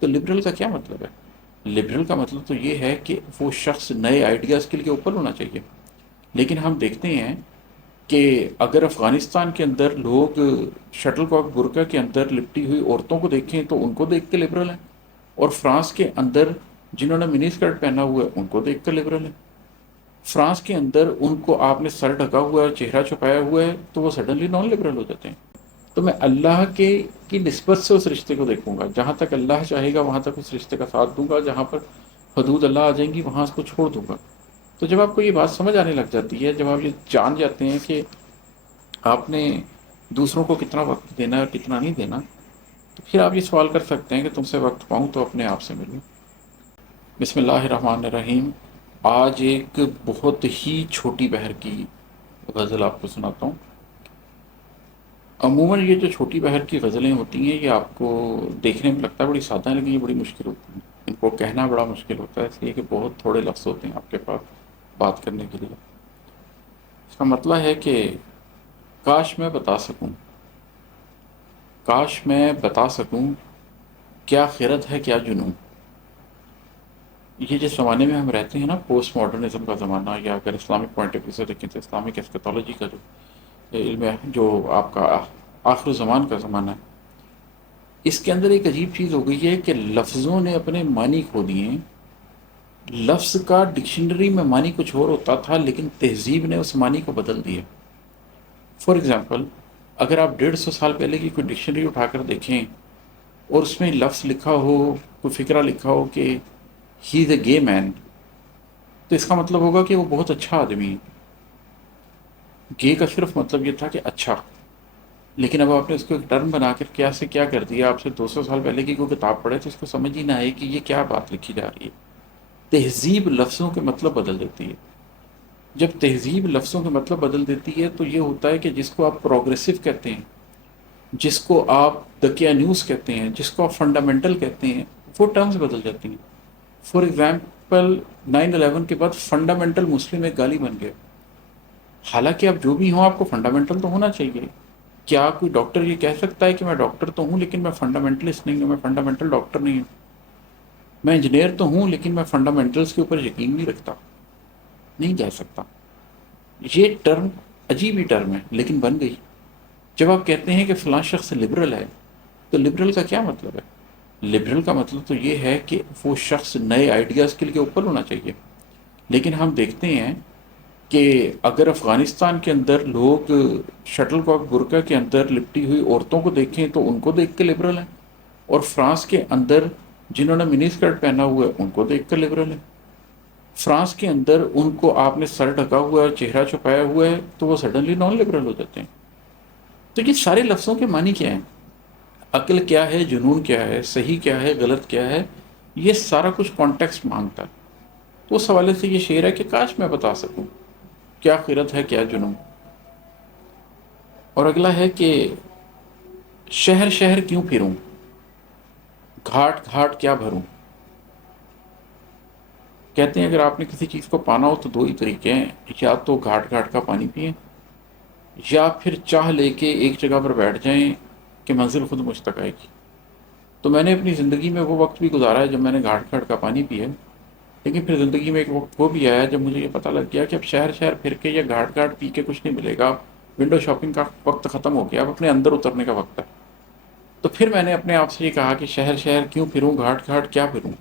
تو لبرل کا کیا مطلب ہے؟ لبرل کا مطلب تو یہ ہے کہ وہ شخص نئے آئیڈیاز کے لیے اوپن ہونا چاہیے. لیکن ہم دیکھتے ہیں کہ اگر افغانستان کے اندر لوگ شٹل کاک برقع کے اندر لپٹی ہوئی عورتوں کو دیکھیں تو ان کو دیکھ کے لبرل ہیں، اور فرانس کے اندر جنہوں نے منی اسکرٹ پہنا ہوا ہے ان کو دیکھ کر لبرل ہیں. فرانس کے اندر ان کو آپ نے سر ڈھکا ہوا ہے، چہرہ چھپایا ہوا ہے، تو وہ سڈنلی نان لبرل ہو جاتے ہیں. تو میں اللہ کے کی نسبت سے اس رشتے کو دیکھوں گا، جہاں تک اللہ چاہے گا وہاں تک اس رشتے کا ساتھ دوں گا، جہاں پر حدود اللہ آ جائیں گی وہاں اس کو چھوڑ دوں گا. تو جب آپ کو یہ بات سمجھ آنے لگ جاتی ہے، جب آپ یہ جان جاتے ہیں کہ آپ نے دوسروں کو کتنا وقت دینا ہے اور کتنا نہیں دینا، تو پھر آپ یہ سوال کر سکتے ہیں کہ تم سے وقت پاؤں تو اپنے آپ سے ملوں. بسم اللہ الرحمن الرحیم. آج ایک بہت ہی چھوٹی بہر کی غزل آپ کو سناتا ہوں. عموماً یہ جو چھوٹی بہر کی غزلیں ہوتی ہیں یہ آپ کو دیکھنے میں لگتا ہے بڑی سادہ ہے، لیکن یہ بڑی مشکل ہوتی ہیں. ان کو کہنا بڑا مشکل ہوتا ہے، اس لیے کہ بہت تھوڑے لفظ ہوتے ہیں آپ کے پاس بات کرنے کے لیے. اس کا مطلب ہے کہ کاش میں بتا سکوں، کاش میں بتا سکوں، کیا خرد ہے کیا جنون. یہ جس زمانے میں ہم رہتے ہیں نا، پوسٹ ماڈرنزم کا زمانہ، یا اگر اسلامک پوائنٹ آف ویو سے دیکھیں تو اسلامک ایسکیٹالوجی کا جو علم ہے، جو آپ کا آخر زمان کا زمانہ ہے، اس کے اندر ایک عجیب چیز ہو گئی ہے کہ لفظوں نے اپنے معنی کھو دیے ہیں. لفظ کا ڈکشنری میں معنی کچھ اور ہوتا تھا، لیکن تہذیب نے اس معنی کو بدل دیا. فار ایگزامپل، اگر آپ 150 سال پہلے کی کوئی ڈکشنری اٹھا کر دیکھیں اور اس میں لفظ لکھا ہو، کوئی فقرہ لکھا ہو کہ ہی از اے گے مین، تو اس کا مطلب ہوگا کہ وہ بہت اچھا آدمی ہے. گے کا صرف مطلب یہ تھا کہ اچھا. لیکن اب آپ نے اس کو ایک ٹرم بنا کر کیا سے کیا کر دیا. آپ سے 200 سال پہلے کی کوئی کتاب پڑھے تو اس کو سمجھ ہی نہ آئے کہ یہ کیا بات لکھی جا رہی ہے. تہذیب لفظوں کے مطلب بدل دیتی ہے. جب تہذیب لفظوں کے مطلب بدل دیتی ہے تو یہ ہوتا ہے کہ جس کو آپ پروگریسو کہتے ہیں، جس کو آپ دکیا نیوز کہتے ہیں، جس کو آپ فنڈامنٹل کہتے ہیں، وہ ٹرمز بدل جاتی ہیں. فار ایگزامپل 9/11 کے بعد فنڈامنٹل مسلم ایک گالی بن گیا. حالانکہ آپ جو بھی ہوں آپ کو فنڈامنٹل تو ہونا چاہیے. کیا کوئی ڈاکٹر یہ کہہ سکتا ہے کہ میں ڈاکٹر تو ہوں لیکن میں فنڈامنٹلسٹ نہیں ہوں، میں فنڈامنٹل ڈاکٹر نہیں ہوں؟ میں انجینئر تو ہوں لیکن میں فنڈامنٹلس کے اوپر یقین نہیں رکھتا؟ نہیں جا سکتا. یہ ٹرم عجیب ہی ٹرم ہے لیکن بن گئی. جب آپ کہتے ہیں کہ فلاں شخص لبرل ہے، تو لبرل کا کیا مطلب ہے؟ لبرل کا مطلب تو یہ ہے کہ وہ شخص نئے آئیڈیاز کے لیے اوپن ہونا چاہیے. لیکن ہم دیکھتے ہیں کہ اگر افغانستان کے اندر لوگ شٹل کاک برقع کے اندر لپٹی ہوئی عورتوں کو دیکھیں تو ان کو دیکھ کے لبرل ہیں، اور فرانس کے اندر جنہوں نے منی اسکرٹ پہنا ہوا ہے ان کو دیکھ کر لبرل ہیں. فرانس کے اندر ان کو آپ نے سر ڈھکا ہوا ہے، چہرہ چھپایا ہوا ہے، تو وہ سڈنلی نان لبرل ہو جاتے ہیں. تو یہ سارے لفظوں کے معنی کیا ہیں؟ عقل کیا ہے، جنون کیا ہے، صحیح کیا ہے، غلط کیا ہے، یہ سارا کچھ کانٹیکسٹ مانگتا ہے. تو اس حوالے سے یہ شعر ہے کہ کاش میں بتا سکوں، کیا خیرت ہے کیا جنون. اور اگلا ہے کہ شہر شہر کیوں پھروں، گھاٹ گھاٹ کیا بھروں. کہتے ہیں اگر آپ نے کسی چیز کو پانا ہو تو دو ہی طریقے ہیں، یا تو گھاٹ گھاٹ کا پانی پئیں، یا پھر چاہ لے کے ایک جگہ پر بیٹھ جائیں کہ منزل خود مجھ تک آئے گی. تو میں نے اپنی زندگی میں وہ وقت بھی گزارا ہے جب میں نے گھاٹ گھاٹ کا پانی پیا، لیکن پھر زندگی میں ایک وقت وہ بھی آیا جب مجھے یہ پتہ لگ گیا کہ اب شہر شہر پھر کے یا گھاٹ گھاٹ پی کے کچھ نہیں ملے گا. ونڈو شاپنگ کا وقت ختم ہو گیا، اب اپنے اندر اترنے کا وقت ہے. تو پھر میں نے اپنے آپ سے یہ کہا کہ شہر شہر کیوں پھروں، گھاٹ گھاٹ کیا پھروں،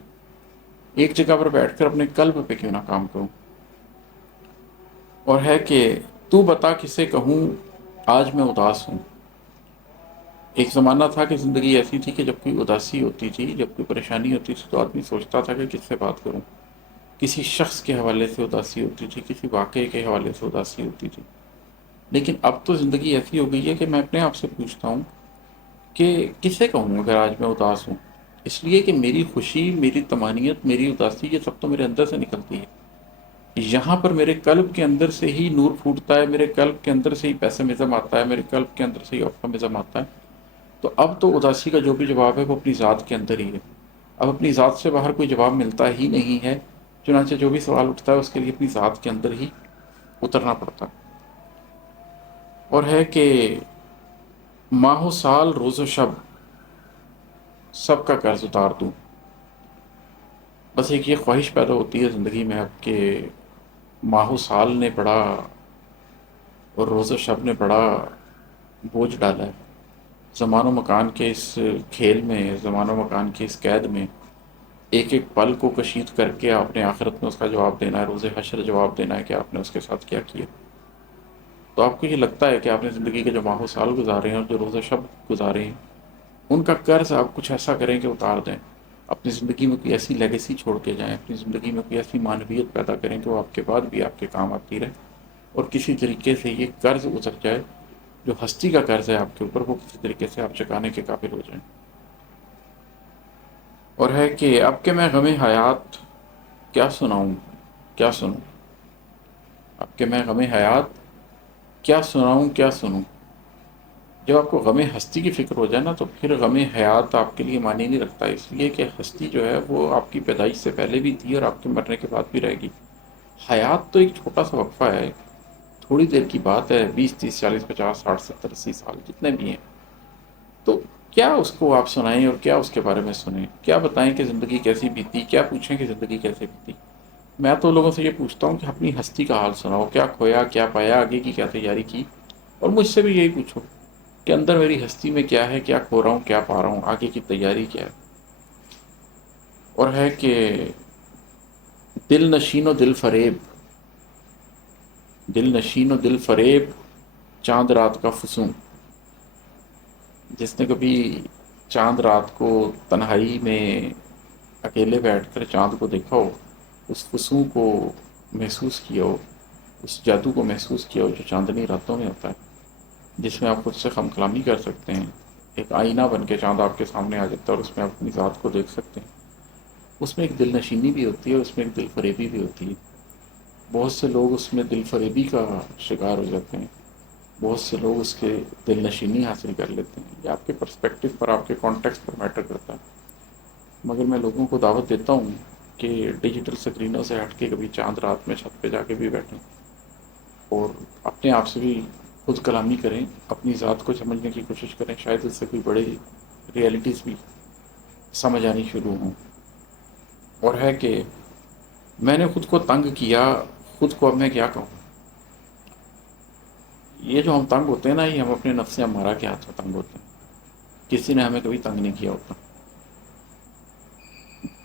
ایک جگہ پر بیٹھ کر اپنے قلب پہ کیوں نہ کام کروں. اور ہے کہ تو بتا کسے کہوں آج میں اداس ہوں. ایک زمانہ تھا کہ زندگی ایسی تھی کہ جب کوئی اداسی ہوتی تھی، جب کوئی پریشانی ہوتی تھی تو آدمی سوچتا تھا کہ کس سے بات کروں. کسی شخص کے حوالے سے اداسی ہوتی تھی، کسی واقعے کے حوالے سے اداسی ہوتی تھی. لیکن اب تو زندگی ایسی ہو گئی ہے کہ میں اپنے آپ سے پوچھتا ہوں کہ کس سے کہوں اگر آج میں اداس ہوں. اس لیے کہ میری خوشی، میری طمانینت، میری اداسی، یہ سب تو میرے اندر سے نکلتی ہے. یہاں پر میرے قلب کے اندر سے ہی نور پھوٹتا ہے، میرے قلب کے اندر سے ہی پیسمزم آتا ہے، میرے قلب کے اندر سے ہی آپٹمزم آتا ہے. تو اب تو اداسی کا جو بھی جواب ہے وہ اپنی ذات کے اندر ہی ہے. اب اپنی ذات سے باہر کوئی جواب ملتا ہی نہیں ہے. چنانچہ جو بھی سوال اٹھتا ہے اس کے لیے اپنی ذات کے اندر ہی اترنا پڑتا ہے. اور ہے کہ ماہ و سال روز و شب سب کا قرض اتار دوں. بس ایک یہ خواہش پیدا ہوتی ہے زندگی میں اب کہ ماہ و سال نے بڑا اور روز و شب نے بڑا بوجھ ڈالا ہے زمان و مکان کے اس کھیل میں، زمان و مکان کے اس قید میں۔ ایک ایک پل کو کشید کر کے آپ نے آخرت میں اس کا جواب دینا ہے، روز حشر جواب دینا ہے کہ آپ نے اس کے ساتھ کیا کیا۔ تو آپ کو یہ لگتا ہے کہ آپ نے زندگی کے جو ماہ و سال گزارے ہیں اور جو روز و شب گزارے ہیں، ان کا قرض آپ کچھ ایسا کریں کہ اتار دیں، اپنی زندگی میں کوئی ایسی لیگیسی چھوڑ کے جائیں، اپنی زندگی میں کوئی ایسی معنویت پیدا کریں کہ وہ آپ کے بعد بھی آپ کے کام آتی رہے، اور کسی طریقے سے یہ قرض اتر جائے، جو ہستی کا قرض ہے آپ کے اوپر، وہ کسی طریقے سے آپ چکانے کے قابل ہو جائیں۔ اور ہے کہ اب کہ میں غم حیات کیا سناؤں، کیا سنوں، اب کہ میں غم حیات کیا سناؤں، کیا سنوں۔ جب آپ کو غم ہستی کی فکر ہو جائے نا، تو پھر غم حیات آپ کے لیے معنی نہیں رکھتا، اس لیے کہ ہستی جو ہے وہ آپ کی پیدائش سے پہلے بھی تھی اور آپ کے مرنے کے بعد بھی رہے گی۔ حیات تو ایک چھوٹا سا وقفہ ہے، تھوڑی دیر کی بات ہے، 20 30 40 50 60 70 80 سال جتنے بھی ہیں۔ تو کیا اس کو آپ سنائیں اور کیا اس کے بارے میں سنیں، کیا بتائیں کہ زندگی کیسی بیتی، کیا پوچھیں کہ زندگی کیسے بیتی۔ میں تو لوگوں سے یہ پوچھتا ہوں کہ اپنی ہستی کا حال سناؤ، کیا کھویا، کیا پایا، آگے کی کیا تیاری کی، اور مجھ سے بھی یہی پوچھو کہ اندر میری ہستی میں کیا ہے، کیا کھو رہا ہوں، کیا پا رہا ہوں، آگے کی تیاری کیا ہے۔ اور ہے کہ دل نشین و دل فریب، دل نشین و دل فریب، چاند رات کا فسوں۔ جس نے کبھی چاند رات کو تنہائی میں اکیلے بیٹھ کر چاند کو دیکھا ہو، اس فسوں کو محسوس کیا ہو، اس جادو کو محسوس کیا ہو جو چاندنی راتوں میں ہوتا ہے، جس میں آپ خود سے خم کلامی کر سکتے ہیں، ایک آئینہ بن کے چاند آپ کے سامنے آ جاتا ہے اور اس میں آپ اپنی ذات کو دیکھ سکتے ہیں۔ اس میں ایک دل نشینی بھی ہوتی ہے، اس میں ایک دل فریبی بھی ہوتی ہے۔ بہت سے لوگ اس میں دل فریبی کا شکار ہو جاتے ہیں، بہت سے لوگ اس کے دل نشینی حاصل کر لیتے ہیں۔ یہ آپ کے پرسپیکٹو پر، آپ کے کانٹیکس پر میٹر کرتا ہے۔ مگر میں لوگوں کو دعوت دیتا ہوں کہ ڈیجیٹل سکرینوں سے ہٹ کے کبھی چاند رات میں چھت پہ جا کے بھی بیٹھیں اور اپنے آپ سے بھی خود کلامی کریں، اپنی ذات کو سمجھنے کی کوشش کریں، شاید اس سے کوئی بڑی ریئلٹیز بھی سمجھ آنی شروع ہوں۔ اور ہے کہ میں نے خود کو تنگ کیا، خود کو اب میں کیا کہوں۔ یہ جو ہم تنگ ہوتے ہیں نا، یہ ہم اپنے نفس ہمارا کے ہاتھ میں تنگ ہوتے ہیں، کسی نے ہمیں کبھی تنگ نہیں کیا ہوتا۔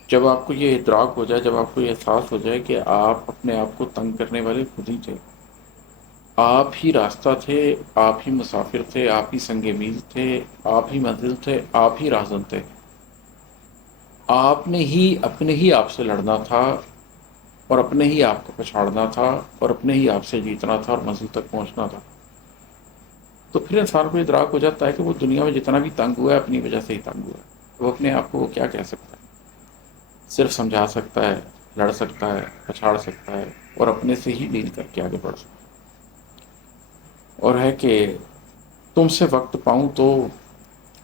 جب آپ کو یہ ادراک ہو جائے، جب آپ کو یہ احساس ہو جائے کہ آپ اپنے آپ کو تنگ کرنے والے خود ہی تھے، آپ ہی راستہ تھے، آپ ہی مسافر تھے، آپ ہی سنگ میل تھے، آپ ہی منزل تھے، آپ ہی راہزن تھے، آپ نے ہی اپنے ہی آپ سے لڑنا تھا اور اپنے ہی آپ کو پچھاڑنا تھا اور اپنے ہی آپ سے جیتنا تھا اور منزل تک پہنچنا تھا۔ تو پھر انسان کو ادراک ہو جاتا ہے کہ وہ دنیا میں جتنا بھی تنگ ہوا ہے اپنی وجہ سے ہی تنگ ہوا ہے۔ وہ اپنے آپ کو وہ کیا کہہ سکتا ہے، صرف سمجھا سکتا ہے، لڑ سکتا ہے، پچھاڑ سکتا ہے اور اپنے سے ہی ڈیل کر کے آگے بڑھ سکتا ہے۔ اور ہے کہ تم سے وقت پاؤں تو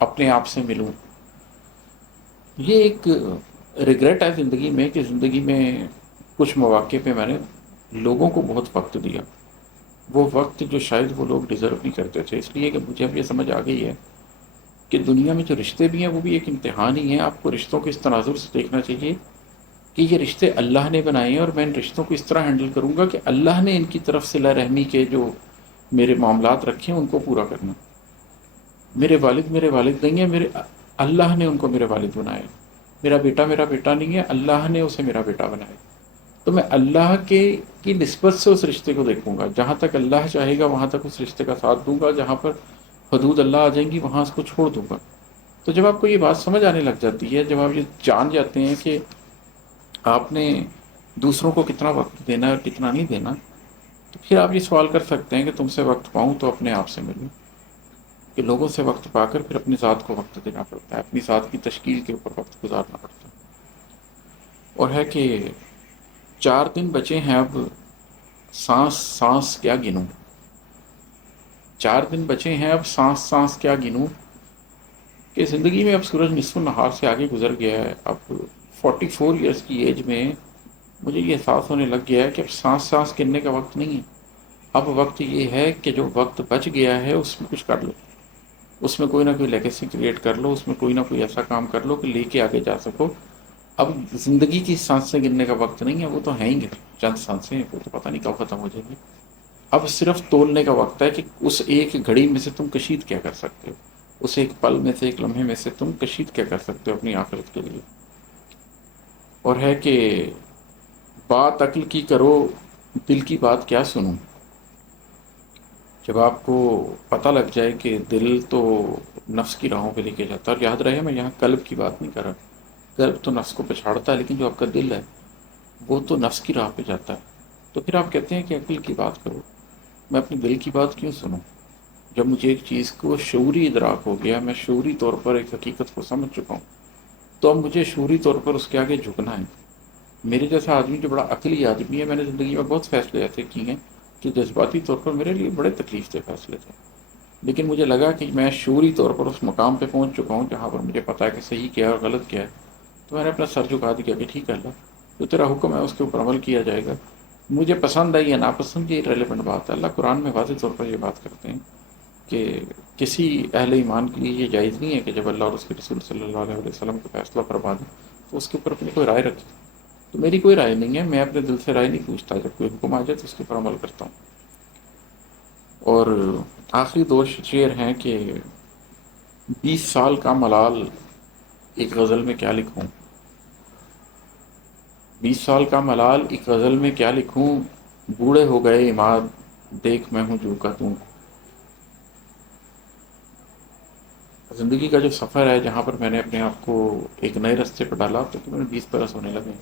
اپنے آپ سے ملوں۔ یہ ایک ریگریٹ ہے زندگی میں کہ زندگی میں کچھ مواقع پہ میں نے لوگوں کو بہت وقت دیا، وہ وقت جو شاید وہ لوگ ڈیزرو نہیں کرتے تھے، اس لیے کہ مجھے اب یہ سمجھ آ گئی ہے کہ دنیا میں جو رشتے بھی ہیں وہ بھی ایک امتحان ہی ہیں۔ آپ کو رشتوں کو اس تناظر سے دیکھنا چاہیے کہ یہ رشتے اللہ نے بنائے ہیں اور میں ان رشتوں کو اس طرح ہینڈل کروں گا کہ اللہ نے ان کی طرف صلہ رحمی کے جو میرے معاملات رکھے ہیں ان کو پورا کرنا۔ میرے والد نہیں ہیں، اللہ نے ان کو میرے والد بنائے۔ میرا بیٹا نہیں ہے، اللہ نے اسے میرا بیٹا بنایا۔ تو میں اللہ کے کی نسبت سے اس رشتے کو دیکھوں گا، جہاں تک اللہ چاہے گا وہاں تک اس رشتے کا ساتھ دوں گا، جہاں پر حدود اللہ آ جائیں گی وہاں اس کو چھوڑ دوں گا۔ تو جب آپ کو یہ بات سمجھ آنے لگ جاتی ہے، جب آپ یہ جان جاتے ہیں کہ آپ نے دوسروں کو کتنا وقت دینا ہے اور کتنا نہیں دینا، تو پھر آپ یہ سوال کر سکتے ہیں کہ تم سے وقت پاؤں تو اپنے آپ سے ملوں۔ کہ لوگوں سے وقت پا کر پھر اپنی ذات کو وقت دینا پڑتا ہے، اپنی ذات کی تشکیل کے اوپر وقت گزارنا پڑتا ہے۔ اور ہے کہ 4 دن بچے ہیں اب، سانس سانس کیا گنوں۔ 4 دن بچے ہیں اب، سانس سانس کیا گنوں، کہ زندگی میں اب سورج نصف النہار سے آگے گزر گیا ہے۔ اب 44 ایئرس کی ایج میں مجھے یہ احساس ہونے لگ گیا ہے کہ اب سانس سانس گننے کا وقت نہیں ہے۔ اب وقت یہ ہے کہ جو وقت بچ گیا ہے اس میں کچھ کر لو، اس میں کوئی نہ کوئی لیگیسی کریٹ کر لو، اس میں کوئی نہ کوئی ایسا کام کر لو کہ لے کے آگے جا سکو اب زندگی کی سانسیں گننے کا وقت نہیں ہے، وہ تو ہیں ہی گے، چند سانسیں ہیں، وہ تو پتہ نہیں کب ختم ہو جائیں گی۔ اب صرف تولنے کا وقت ہے کہ اس ایک گھڑی میں سے تم کشید کیا کر سکتے ہو، اس ایک پل میں سے، ایک لمحے میں سے تم کشید کیا کر سکتے ہو اپنی آخرت کے لیے۔ اور ہے کہ بات عقل کی کرو، دل کی بات کیا سنوں۔ جب آپ کو پتہ لگ جائے کہ دل تو نفس کی راہوں پہ لے کے جاتا ہے، اور یاد رہے میں یہاں قلب کی بات نہیں کر رہا، قلب تو نفس کو پچھاڑتا ہے، لیکن جو آپ کا دل ہے وہ تو نفس کی راہ پہ جاتا ہے، تو پھر آپ کہتے ہیں کہ عقل کی بات کرو۔ میں اپنے دل کی بات کیوں سنوں؟ جب مجھے ایک چیز کو شعوری ادراک ہو گیا، میں شعوری طور پر ایک حقیقت کو سمجھ چکا ہوں، تو اب مجھے شعوری طور پر اس کے آگے جھکنا ہے۔ میرے جیسا آدمی جو بڑا عقلی آدمی ہے، میں نے زندگی میں بہت فیصلے ایسے کیے ہیں کہ جذباتی طور پر میرے لیے بڑے تکلیف دہ فیصلے تھے، لیکن مجھے لگا کہ میں شعوری طور پر اس مقام پہ پہنچ چکا ہوں جہاں پر مجھے پتا ہے کہ صحیح کیا ہے اور غلط کیا ہے، تو میں نے اپنا سر جھکا دیا کہ ٹھیک ہے اللہ، جو تیرا حکم ہے اس کے اوپر عمل کیا جائے گا، مجھے پسند ہے یا ناپسند، یہ ریلیونٹ بات ہے۔ اللہ قرآن میں واضح طور پر یہ بات کرتے ہیں کہ کسی اہل ایمان کے لیے یہ جائز نہیں ہے کہ جب اللہ اور اس کے رسول صلی اللہ علیہ وسلم کو فیصلہ فرما دیں تو اس کے اوپر اپنی کوئی رائے رکھے۔ تو میری کوئی رائے نہیں ہے، میں اپنے دل سے رائے نہیں پوچھتا، جب کوئی حکم آ جائے تو اس کے اوپر عمل کرتا ہوں۔ اور آخری دو شعر ہیں کہ 20 سال کا ملال ایک غزل میں کیا لکھوں، 20 سال کا ملال ایک غزل میں کیا لکھوں، بوڑھے ہو گئے عماد دیکھ میں ہوں جو کا توں۔ زندگی کا جو سفر ہے جہاں پر میں نے اپنے آپ کو ایک نئے رستے پر ڈالا، تو میں نے 20 برس ہونے لگے،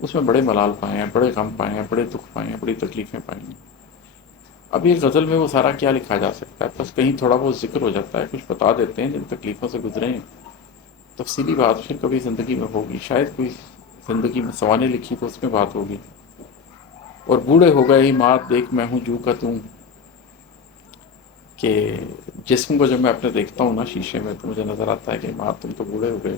اس میں بڑے ملال پائے ہیں، بڑے غم پائے ہیں، بڑے دکھ پائے ہیں، بڑی تکلیفیں پائی ہیں۔ اب یہ غزل میں وہ سارا کیا لکھا جا سکتا ہے، بس کہیں تھوڑا بہت ذکر ہو جاتا ہے، کچھ بتا دیتے ہیں جن تکلیفوں سے گزرے ہیں، تفصیلی بات پھر کبھی زندگی میں ہوگی، شاید کوئی زندگی میں سوانح لکھی تو اس میں بات ہوگی۔ اور بوڑھے ہو گئے مات دیکھ میں ہوں جو کا توں، کہ جسم کو جب میں اپنے دیکھتا ہوں نا شیشے میں تو مجھے نظر آتا ہے کہ مات تم تو بوڑھے ہو گئے،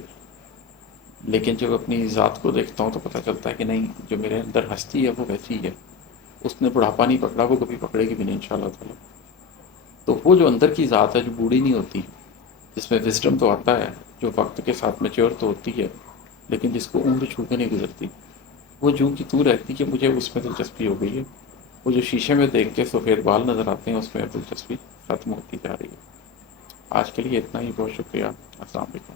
لیکن جب اپنی ذات کو دیکھتا ہوں تو پتہ چلتا ہے کہ نہیں، جو میرے اندر ہستی ہے وہ ویسی ہی ہے، اس نے بڑھاپا نہیں پکڑا، وہ کبھی پکڑے گی بھی نہیں انشاءاللہ تعالی۔ تو وہ جو اندر کی ذات ہے جو بوڑھی نہیں ہوتی، جس میں وزڈم تو آتا ہے، جو وقت کے ساتھ میچور تو ہوتی ہے، لیکن جس کو عمر چھو کے نہیں گزرتی، وہ جو کی تو رہتی کہ مجھے اس میں دلچسپی ہو گئی ہے۔ وہ جو شیشے میں دیکھ کے سفید بال نظر آتے ہیں، اس میں دلچسپی ختم ہوتی جا رہی ہے۔ آج کے لیے اتنا ہی، بہت شکریہ، السلام علیکم۔